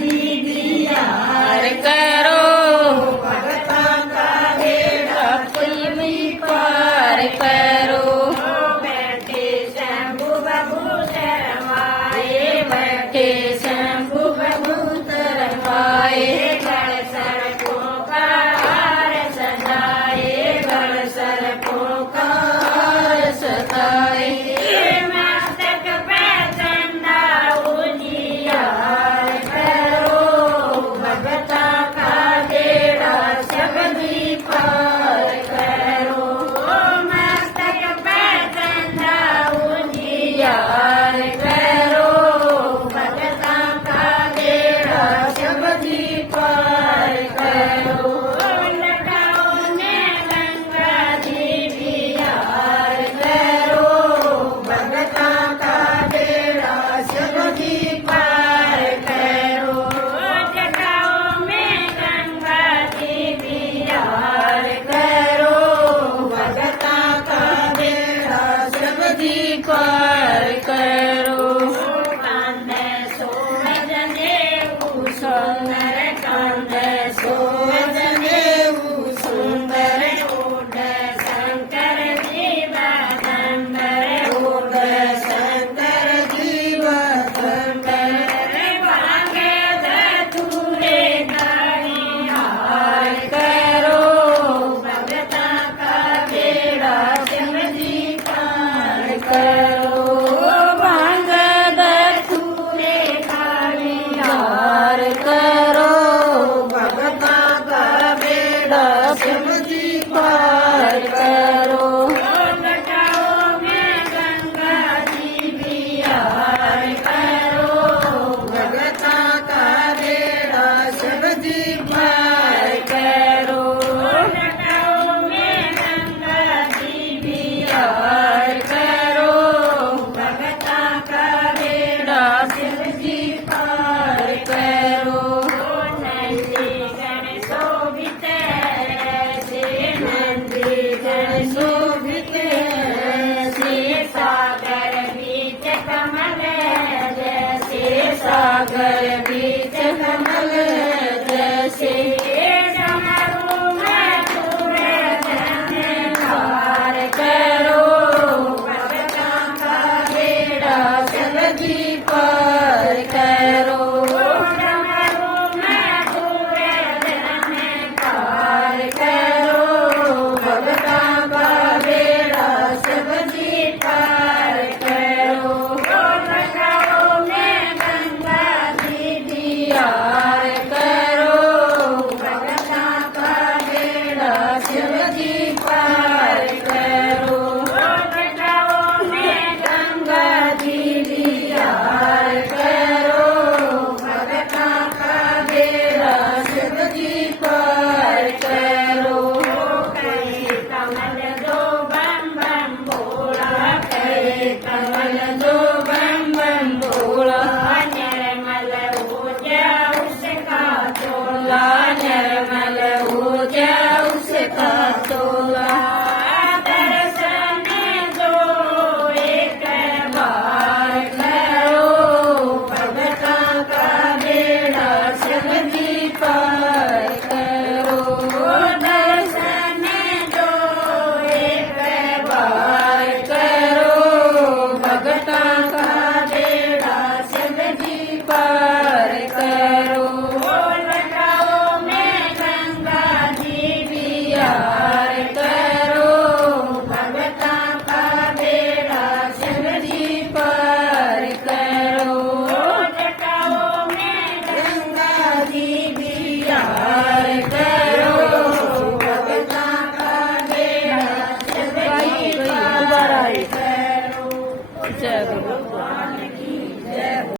हार करो अपनी पार करो बैठे शंभु बाबू शरमाए गल सरकों का हार सजाए गल सरकों का हार सजाए मस्तक पे चंदा उजियार करो भगता का बेड़ा सबदी पार करो मस्तक पे चंदा उजियार करो भगता का बेड़ा सबदी पार करो लटाओ में गंगा देवी हार करो भगता का बेड़ा सबदी पार करो जटाओ में गंगा देवी हार करो भगता का बेड़ा सबदी पार करो कांदे सोनर देव सोनर कांदे